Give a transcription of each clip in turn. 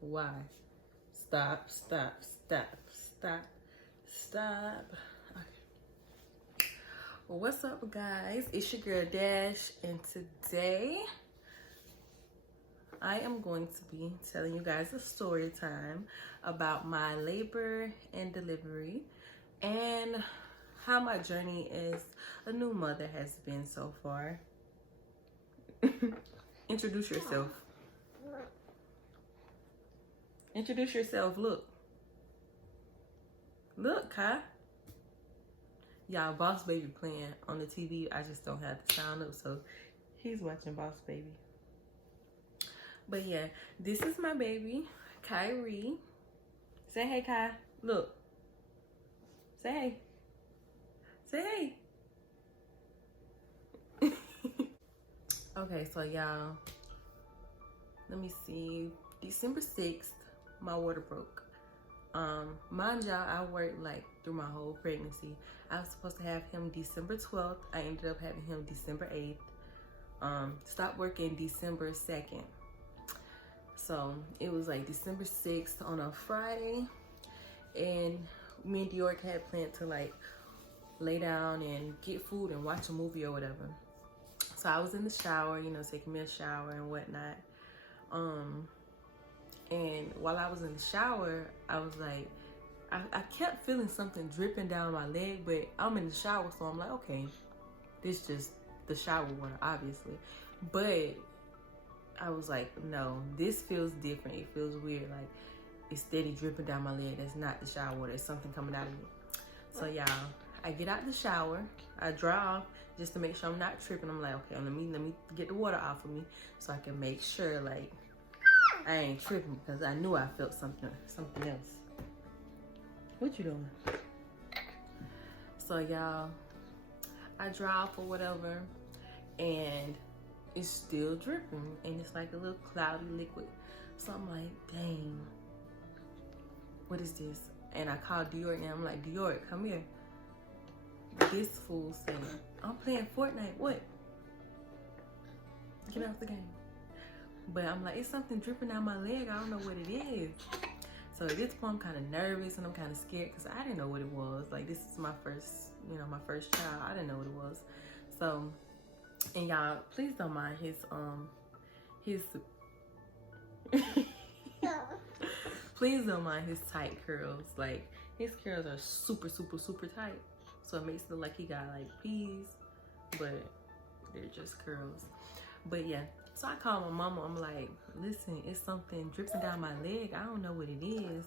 Why? Stop, stop, stop, stop, stop. Okay. Well, what's up, guys? It's your girl Dash, and today I am going to be telling you guys a story time about my labor and delivery and how my journey as a new mother has been so far. Introduce yourself. Introduce yourself. Look, Kai. Y'all, Boss Baby playing on the TV. I just don't have the sound up, so he's watching Boss Baby. But yeah, this is my baby, Kyrie. Say hey, Kai. Look. Say hey. Say hey. Okay, so y'all, let me see. December 6th, my water broke. Mind y'all, I worked like through my whole pregnancy. I was supposed to have him December 12th. I ended up having him December 8th. Stopped working December 2nd. So it was like December 6th on a Friday. And me and Dior had planned to like lay down and get food and watch a movie or whatever. So I was in the shower, you know, taking me a shower and whatnot. And while I was in the shower, I was like, I kept feeling something dripping down my leg, but I'm in the shower, so I'm like, okay, this just the shower water, obviously. But I was like, no, this feels different. It feels weird. Like, it's steady dripping down my leg. That's not the shower water. It's something coming out of me. So y'all, I get out the shower. I dry off just to make sure I'm not tripping. I'm like, okay, let me get the water off of me so I can make sure, like, I ain't tripping, because I knew I felt something else. What you doing? So y'all, I dry off or whatever, and it's still dripping, and it's like a little cloudy liquid. So I'm like, dang, what is this? And I called Dior, and I'm like, Dior, come here. This fool said, I'm playing Fortnite. What? Get off the game. But I'm like, it's something dripping down my leg. I don't know what it is. So at this point, I'm kind of nervous and I'm kind of scared because I didn't know what it was. Like, this is my first, my first child. I didn't know what it was. So, and y'all, please don't mind his please don't mind his tight curls. Like, his curls are super, super, super tight. So it makes it look like he got like peas, but they're just curls. But yeah. So I called my mama. I'm like, listen, it's something dripping down my leg. I don't know what it is.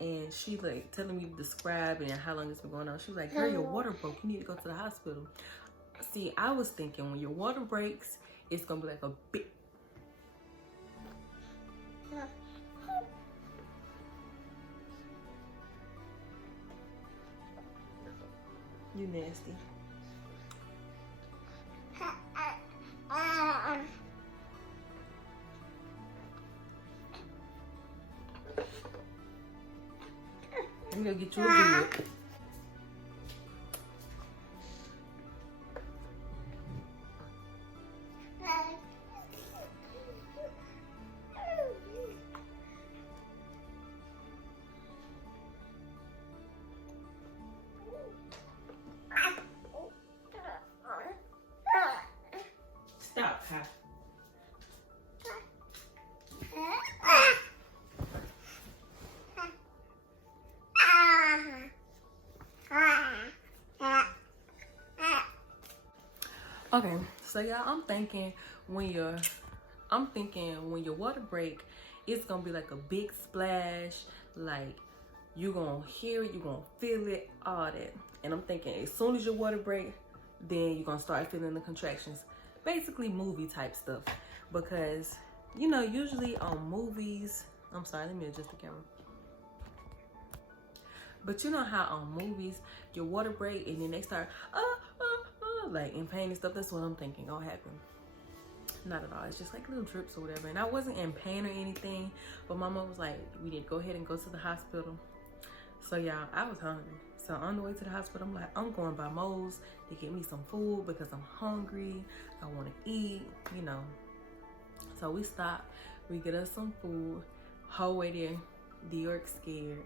And she like telling me to describe it and how long it's been going on. She was like, girl, your water broke. You need to go to the hospital. See, I was thinking when your water breaks, it's going to be like a big... You nasty. I'm gonna get you a bed. Stop, Kai. Okay, so y'all, I'm thinking when your water break, it's gonna be like a big splash, like you're gonna hear it, you're gonna feel it, all that. And I'm thinking as soon as your water break, then you're gonna start feeling the contractions. Basically movie type stuff. Because, usually on movies, I'm sorry, let me adjust the camera. But you know how on movies, your water break and then they start, like in pain and stuff. That's what I'm thinking gonna happen. Not at all. It's just like little drips or whatever. And I wasn't in pain or anything, but my mom was like, we need to go ahead and go to the hospital. So y'all, I was hungry. So on the way to the hospital, I'm like, I'm going by Moe's to get me some food because I'm hungry. I want to eat, So we stop. We get us some food. Whole way there, Dior's scared,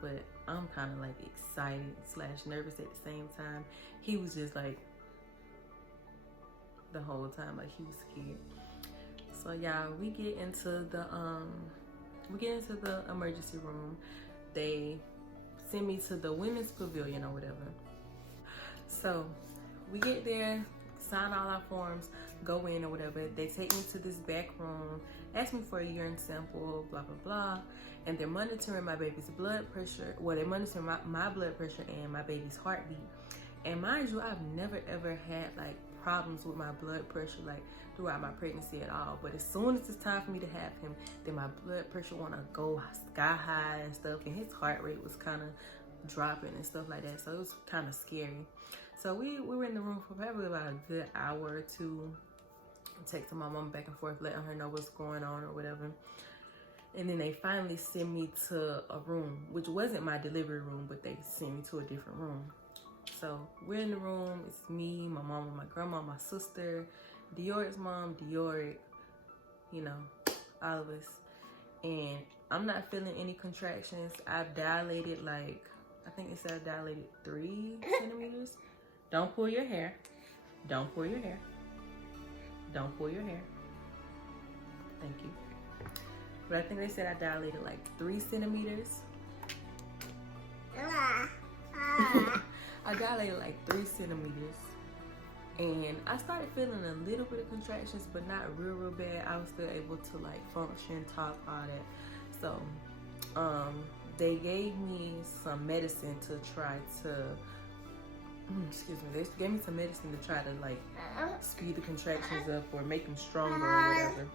but I'm kind of like excited / nervous at the same time. He was just like the whole time, like he was scared. So y'all, we get into the emergency room. They send me to the women's pavilion or whatever. So we get there, sign all our forms, go in or whatever. They take me to this back room, ask me for a urine sample, blah blah blah, and they're monitoring my baby's blood pressure. Well, they're monitoring my blood pressure and my baby's heartbeat. And mind you, I've never ever had like problems with my blood pressure like throughout my pregnancy at all. But as soon as it's time for me to have him, then my blood pressure wanna go sky high and stuff, and his heart rate was kind of dropping and stuff like that. So it was kind of scary. So we were in the room for probably about a good hour or two, texting my mom back and forth, letting her know what's going on or whatever. And then they finally sent me to a room, which wasn't my delivery room, but they sent me to a different room. So we're in the room. It's me, my mom, my grandma, my sister, Dior's mom, Dior, you know, all of us. And I'm not feeling any contractions. I've dilated like, I think it said I dilated 3 centimeters. Don't pull your hair. Don't pull your hair. Don't pull your hair. Thank you. But I think they said I dilated like 3 centimeters. I dilated like 3 centimeters. And I started feeling a little bit of contractions, but not real bad. I was still able to like function, talk, all that. So, they gave me some medicine to try to, excuse me, they gave me some medicine to try to like speed the contractions up or make them stronger or whatever,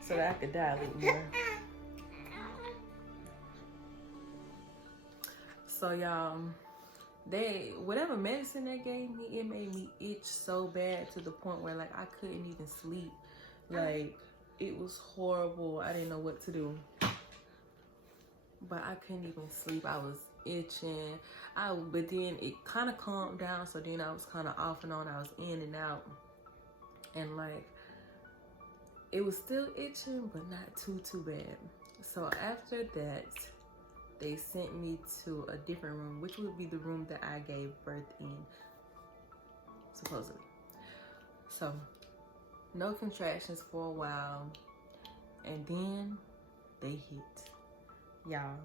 so that I could dilate more. So y'all, whatever medicine they gave me, it made me itch so bad to the point where like I couldn't even sleep. Like, it was horrible. I didn't know what to do. But I couldn't even sleep. I was itching. But then it kind of calmed down. So then I was kind of off and on. I was in and out. And like, it was still itching, but not too bad. So after that, they sent me to a different room, which would be the room that I gave birth in, supposedly. So, no contractions for a while. And then they hit. Y'all,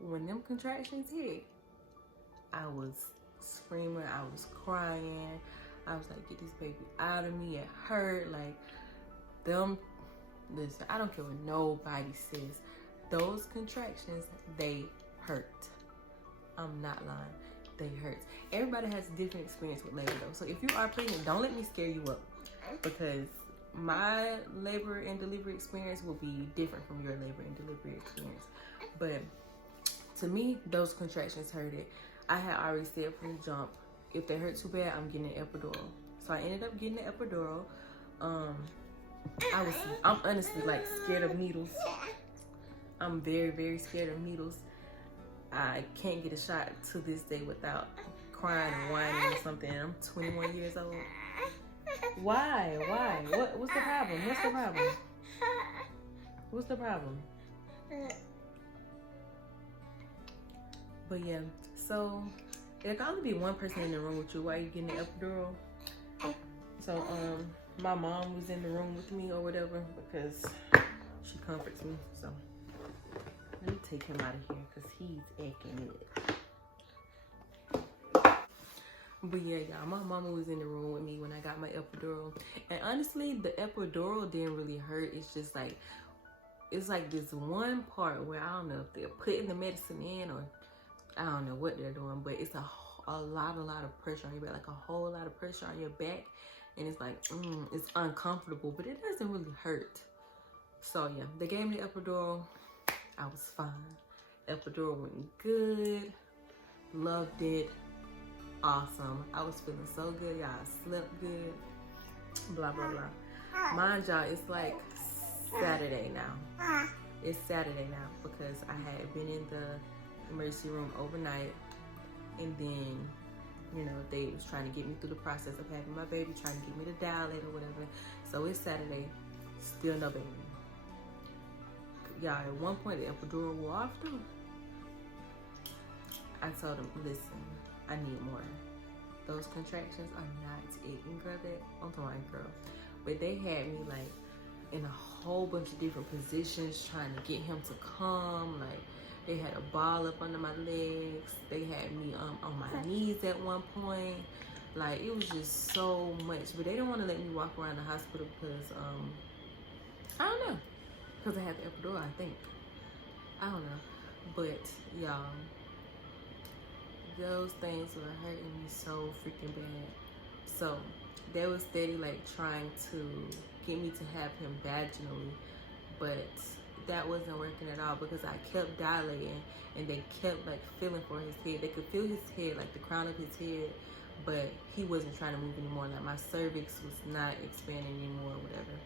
when them contractions hit, I was screaming, I was crying. I was like, get this baby out of me. It hurt. Like, listen, I don't care what nobody says. Those contractions, they hurt. I'm not lying. They hurt. Everybody has a different experience with labor though. So if you are pregnant, don't let me scare you up, because my labor and delivery experience will be different from your labor and delivery experience. But to me, those contractions hurted. I had already said from the jump, if they hurt too bad, I'm getting an epidural. So I ended up getting an epidural. I'm honestly like scared of needles. I'm very scared of needles. I can't get a shot to this day without crying and whining or something. I'm 21 years old. Why? What's the problem? What's the problem? But yeah, so there can only be one person in the room with you while you're getting the epidural. So my mom was in the room with me or whatever, because she comforts me. So let me take him out of here because he's acting it. But yeah, y'all, my mama was in the room with me when I got my epidural. And honestly, the epidural didn't really hurt. It's just like, it's like this one part where I don't know if they're putting the medicine in or I don't know what they're doing, but it's a lot of pressure on your back, like a whole lot of pressure on your back. And it's like, it's uncomfortable, but it doesn't really hurt. So yeah, they gave me the epidural. I was fine. Epidural went good. Loved it. Awesome. I was feeling so good, y'all. I slept good. Blah, blah, blah. Mind y'all, it's like Saturday now. It's Saturday now because I had been in the emergency room overnight, and then, you know, they was trying to get me through the process of having my baby, trying to get me to dilate or whatever. So it's Saturday, still no baby. y'all, at one point the epidural wore off too. I told him, listen, I need more. Those contractions are not it. And girl, I'm talking about girl. But they had me like in a whole bunch of different positions trying to get him to come. Like they had a ball up under my legs. They had me on my knees at one point. Like it was just so much. But they didn't want to let me walk around the hospital because I don't know. Because I had the epidural, I think. I don't know. But y'all, those things were hurting me so freaking bad. So they was steady like trying to get me to have him vaginally, but that wasn't working at all because I kept dilating and they kept like feeling for his head. They could feel his head, like the crown of his head, but he wasn't trying to move anymore. Like my cervix was not expanding anymore or whatever.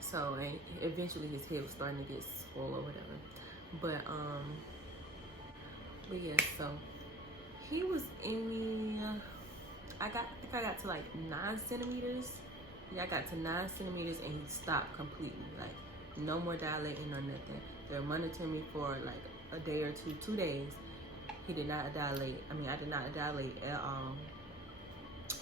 So and eventually his head was starting to get swollen or whatever. But yeah, so he was in me. I think I got to like 9 centimeters. Yeah, I got to 9 centimeters and he stopped completely. Like no more dilating or nothing. They were monitoring me for like a day or 2 days. He did not dilate. I mean, I did not dilate at all.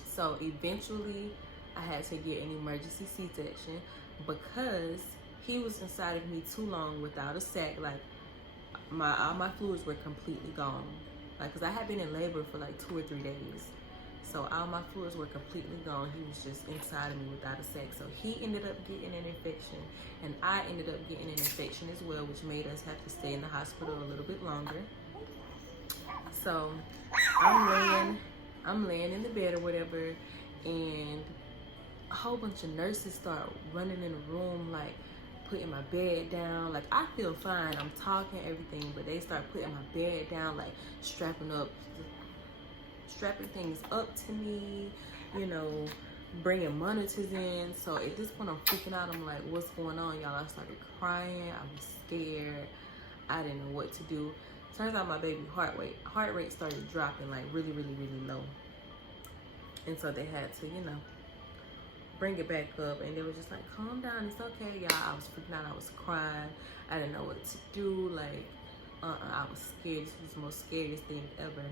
So eventually I had to get an emergency C-section because he was inside of me too long without a sac. Like all my fluids were completely gone. Like, cause I had been in labor for like 2 or 3 days. So all my fluids were completely gone. He was just inside of me without a sac. So he ended up getting an infection and I ended up getting an infection as well, which made us have to stay in the hospital a little bit longer. So I'm laying in the bed or whatever, and a whole bunch of nurses start running in the room, like putting my bed down. Like I feel fine, I'm talking, everything, but they start putting my bed down, like strapping things up to me, you know, bringing monitors in. So at this point I'm freaking out. I'm like, what's going on, y'all? I started crying. I was scared. I didn't know what to do. Turns out my baby heart rate started dropping like really, really, really low. And so they had to, you know, bring it back up, and they were just like, calm down, it's okay, y'all. I was freaking out, I was crying, I didn't know what to do. Like I was scared. This was the most scariest thing ever.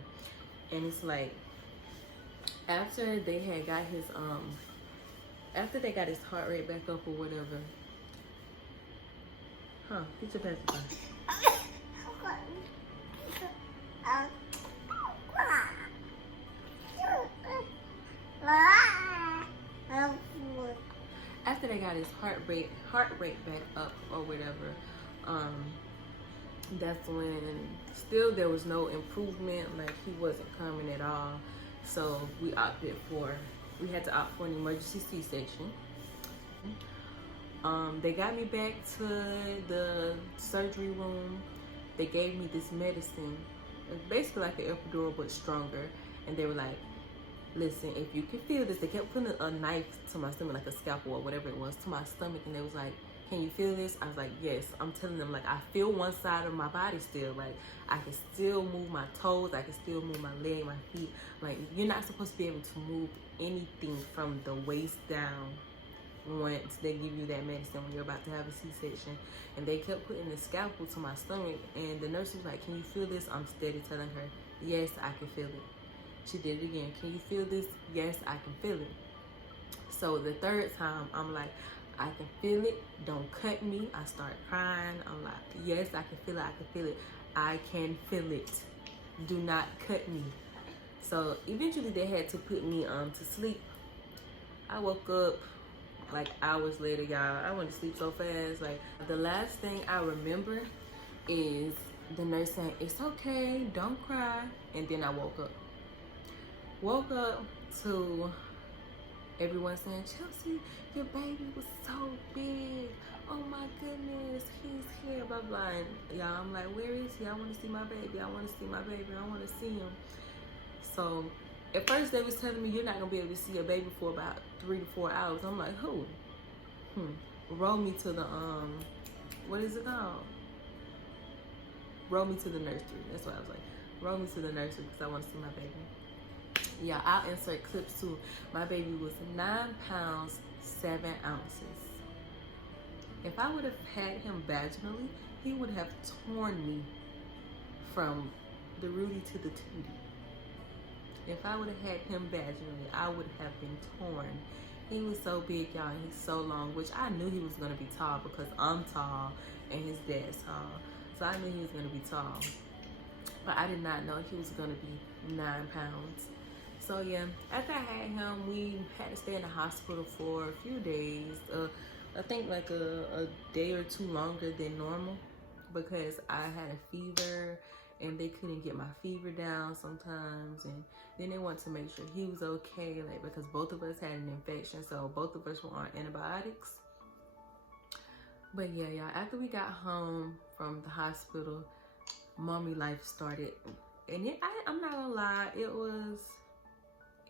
And it's like after they had got his after they got his heart rate back up or whatever, get your pacifier. After they got his heart rate back up or whatever, that's when still there was no improvement. Like he wasn't coming at all. So we had to opt for an emergency C-section. They got me back to the surgery room. They gave me this medicine. It's basically like an epidural but stronger. And they were like, listen, if you can feel this, they kept putting a knife to my stomach, like a scalpel or whatever it was, to my stomach, and they was like, can you feel this? I was like, yes. I'm telling them, like, I feel one side of my body still. Like, I can still move my toes, I can still move my leg, my feet. Like, you're not supposed to be able to move anything from the waist down once they give you that medicine when you're about to have a C-section. And they kept putting the scalpel to my stomach, and the nurse was like, can you feel this? I'm steady telling her, yes, I can feel it. She did it again. Can you feel this? Yes, I can feel it. So the third time, I'm like, I can feel it. Don't cut me. I start crying. I'm like, yes, I can feel it. I can feel it. I can feel it. Do not cut me. So eventually they had to put me to sleep. I woke up like hours later, y'all. I went to sleep so fast. Like the last thing I remember is the nurse saying, it's okay, don't cry. And then I woke up. Woke up to everyone saying, Chelsea, your baby was so big. Oh my goodness, he's here, blah, blah. And y'all, I'm like, where is he? I want to see my baby. I want to see my baby. I want to see him. So at first they was telling me, you're not going to be able to see your baby for about 3 to 4 hours. I'm like, who? Roll me to the, what is it called? Roll me to the nursery. That's what I was like. Roll me to the nursery because I want to see my baby. Yeah, I'll insert clips too. My baby was 9 pounds, 7 ounces. If I would have had him vaginally, he would have torn me from the Rudy to the Tootie. If I would have had him vaginally, I would have been torn. He was so big, y'all, and he's so long, which I knew he was going to be tall because I'm tall and his dad's tall. So I knew he was going to be tall. But I did not know he was going to be 9 pounds. So yeah, after I had him, we had to stay in the hospital for a few days. I think like a day or two longer than normal because I had a fever and they couldn't get my fever down sometimes. And then they wanted to make sure he was okay, like because both of us had an infection, so both of us were on antibiotics. But yeah, y'all, after we got home from the hospital, mommy life started. And I'm not gonna lie, it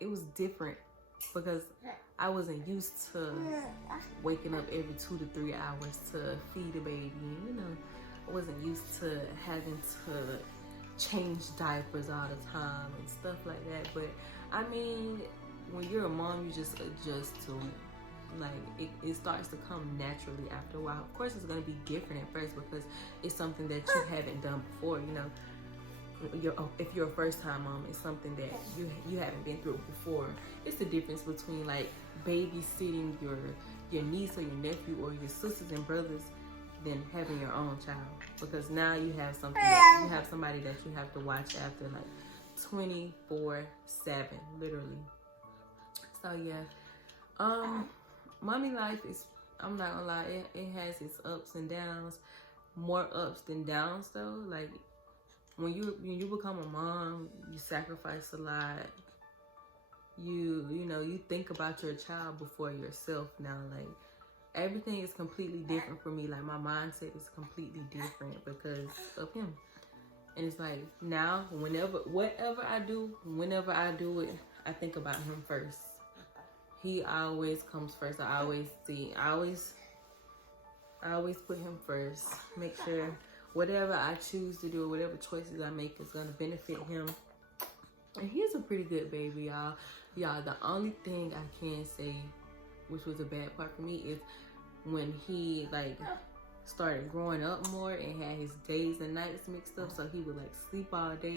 was different because I wasn't used to waking up every 2 to 3 hours to feed a baby. You know, I wasn't used to having to change diapers all the time and stuff like that. But I mean, when you're a mom, you just adjust to it. Like it starts to come naturally after a while. Of course, it's gonna be different at first because it's something that you haven't done before. You know, if you're a first-time mom, it's something that you haven't been through before. It's the difference between like babysitting your niece or your nephew or your sisters and brothers than having your own child, because now you have something you have somebody that you have to watch after like 24/7, literally. So yeah, mommy life is, I'm not gonna lie, it has its ups and downs, more ups than downs though. Like when you become a mom, you sacrifice a lot. You know, you think about your child before yourself now. Like everything is completely different for me. Like my mindset is completely different because of him. And it's like now, whatever I do it, I think about him first. He always comes first. I always put him first. Make sure whatever I choose to do, whatever choices I make is gonna benefit him. And he's a pretty good baby, y'all. Y'all, the only thing I can say, which was a bad part for me, is when he like started growing up more and had his days and nights mixed up. So he would like sleep all day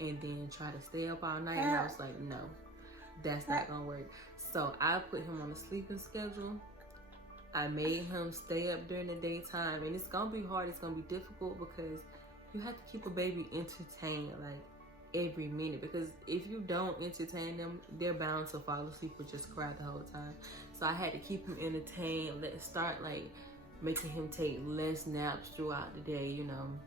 and then try to stay up all night. And I was like, no, that's not gonna work. So I put him on a sleeping schedule. I made him stay up during the daytime, and it's gonna be hard. It's gonna be difficult because you have to keep a baby entertained like every minute, because if you don't entertain them, they're bound to fall asleep or just cry the whole time. So I had to keep him entertained. Let's start like making him take less naps throughout the day, you know.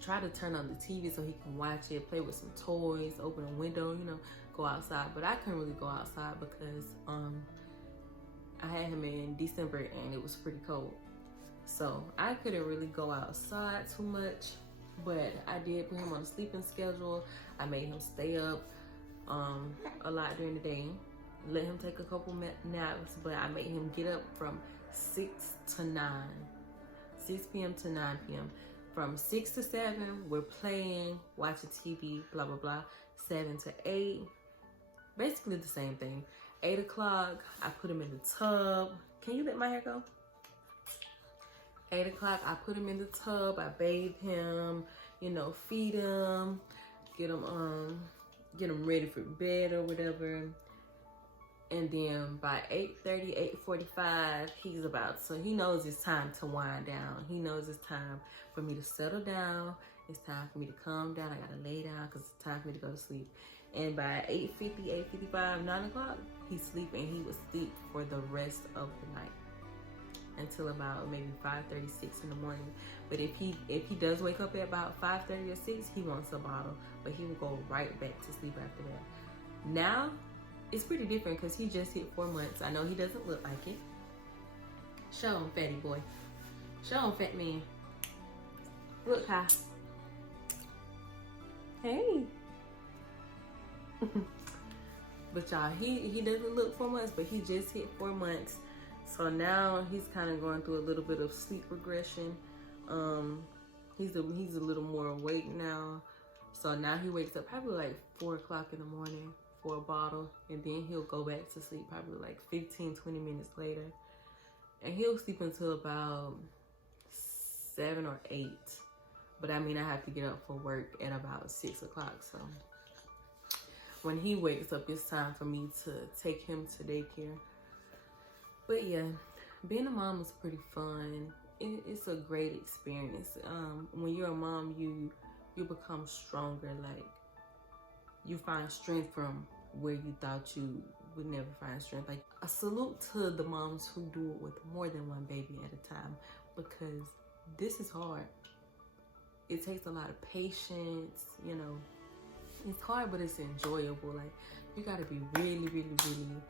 Try to turn on the TV so he can watch it, play with some toys, open a window, you know, go outside. But I couldn't really go outside because I had him in December and it was pretty cold. So I couldn't really go outside too much, but I did put him on a sleeping schedule. I made him stay up a lot during the day, let him take a couple naps, but I made him get up from 6 p.m. to 9 p.m. From 6 to 7, we're playing, watching TV, blah, blah, blah. 7 to 8, basically the same thing. 8 o'clock, I put him in the tub. Can you let my hair go? 8 o'clock, I put him in the tub. I bathe him, you know, feed him, get him ready for bed or whatever. And then by 8:30, 8:45, he knows it's time to wind down. He knows it's time for me to settle down. It's time for me to calm down. I gotta lay down because it's time for me to go to sleep. And by 8:50, 8:55, 9 o'clock, he's sleeping. He would sleep for the rest of the night until about maybe 5:30, 6 in the morning. But if he does wake up at about 5:30 or 6, he wants a bottle, but he will go right back to sleep after that. Now, it's pretty different because he just hit 4 months. I know he doesn't look like it. Show him, fatty boy. Show him, fat man. Look, Kai. Hey. But y'all, he doesn't look 4 months, but he just hit 4 months. So now he's kind of going through a little bit of sleep regression. He's a little more awake now. So now he wakes up probably like 4 o'clock in the morning for a bottle, and then he'll go back to sleep probably like 15-20 minutes later. and he'll sleep until about 7 or 8. But I mean, I have to get up for work at about 6 o'clock. So when he wakes up, it's time for me to take him to daycare. But yeah, being a mom is pretty fun. It's a great experience. When you're a mom, you become stronger. Like, you find strength from where you thought you would never find strength. Like, a salute to the moms who do it with more than one baby at a time, because this is hard. It takes a lot of patience, you know. It's hard, but it's enjoyable. Like, you gotta be really, really, really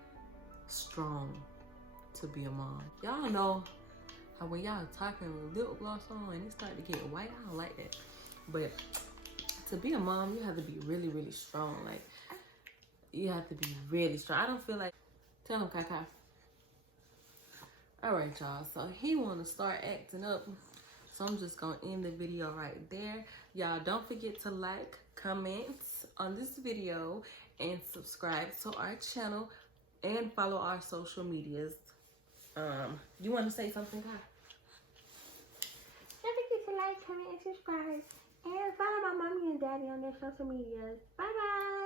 strong to be a mom. Y'all know how when y'all talking with lip gloss on and it start to get white, I don't like that. But to be a mom, you have to be really, really strong. Like, you have to be really strong. I don't feel like, tell him, Kaka. All right, y'all. So he want to start acting up. So I'm just going to end the video right there. Y'all don't forget to like, comment on this video, and subscribe to our channel, and follow our social medias. You want to say something, Kaka? Don't forget to like, comment, and subscribe. And follow my mommy and daddy on their social medias. Bye-bye.